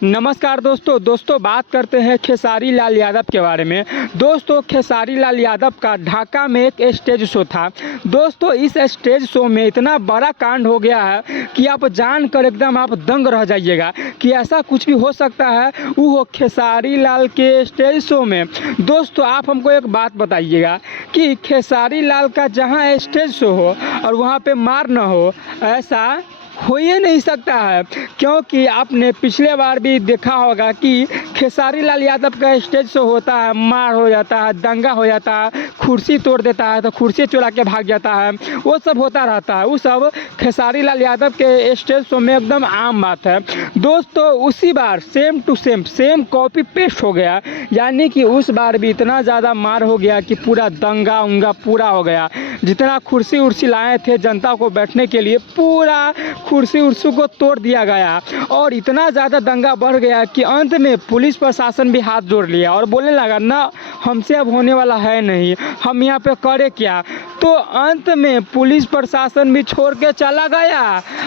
नमस्कार दोस्तों बात करते हैं खेसारी लाल यादव के बारे में। दोस्तों खेसारी लाल यादव का ढाका में एक स्टेज शो था। दोस्तों इस स्टेज शो में इतना बड़ा कांड हो गया है कि आप जानकर एकदम आप दंग रह जाइएगा कि ऐसा कुछ भी हो सकता है वो खेसारी लाल के स्टेज शो में। दोस्तों आप हमको एक बात बताइएगा कि खेसारी लाल का जहां स्टेज शो हो और वहां पे मार न हो, ऐसा हो ही नहीं सकता है, क्योंकि आपने पिछले बार भी देखा होगा कि खेसारी लाल यादव का स्टेज शो होता है, मार हो जाता है, दंगा हो जाता है, कुर्सी तोड़ देता है तो कुर्सी चुरा के भाग जाता है, वो सब होता रहता है। वो सब खेसारी लाल यादव के स्टेज शो में एकदम आम बात है। दोस्तों उसी बार same to same copy paste हो गया, यानी कि उस बार भी इतना ज़्यादा मार हो गया कि पूरा दंगा उंगा पूरा हो गया। जितना कुर्सी उर्सी लाए थे जनता को बैठने के लिए, पूरा कुर्सी उर्सी को तोड़ दिया गया और इतना ज़्यादा दंगा बढ़ गया कि अंत में पुलिस प्रशासन भी हाथ जोड़ लिया और बोलने लगा ना, हमसे अब होने वाला है नहीं, हम यहाँ पे करें क्या। तो अंत में पुलिस प्रशासन भी छोड़ के चला गया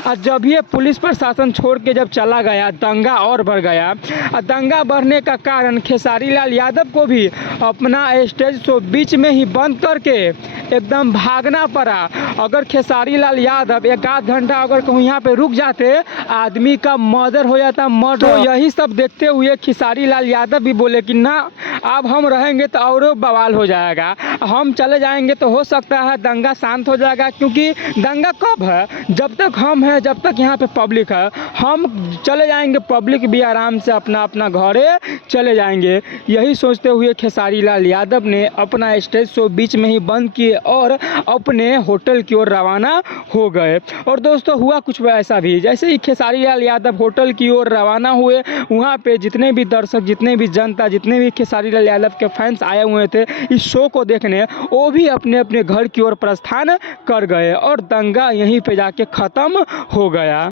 और जब ये पुलिस प्रशासन छोड़ के जब चला गया, दंगा और बढ़ गया। और दंगा बढ़ने का कारण खेसारी लाल यादव को भी अपना स्टेज शो बीच में ही बंद करके एकदम भागना पड़ा। अगर खेसारी लाल यादव एक आध घंटा अगर कहूँ यहाँ पे रुक जाते, आदमी का मर्डर हो जाता, मर्डर। तो यही सब देखते हुए खेसारी लाल यादव भी बोले कि ना, अब हम रहेंगे तो और बवाल हो जाएगा, हम चले जाएंगे तो हो सकता है दंगा शांत हो जाएगा। क्योंकि दंगा कब है, जब तक हम हैं, जब तक यहाँ पे पब्लिक है। हम चले जाएंगे, पब्लिक भी आराम से अपना अपना घरे चले जाएंगे। यही सोचते हुए खेसारी लाल यादव ने अपना स्टेज शो बीच में ही बंद किए और अपने होटल की ओर रवाना हो गए। और दोस्तों हुआ कुछ ऐसा भी, जैसे ही खेसारी लाल यादव होटल की ओर रवाना हुए, वहाँ पे जितने भी दर्शक, जितने भी जनता, जितने भी खेसारी लाल यादव के फैंस आए हुए थे इस शो को देखने, वो भी अपने अपने घर की ओर प्रस्थान कर गए और दंगा यहीं पे जाके ख़त्म हो गया।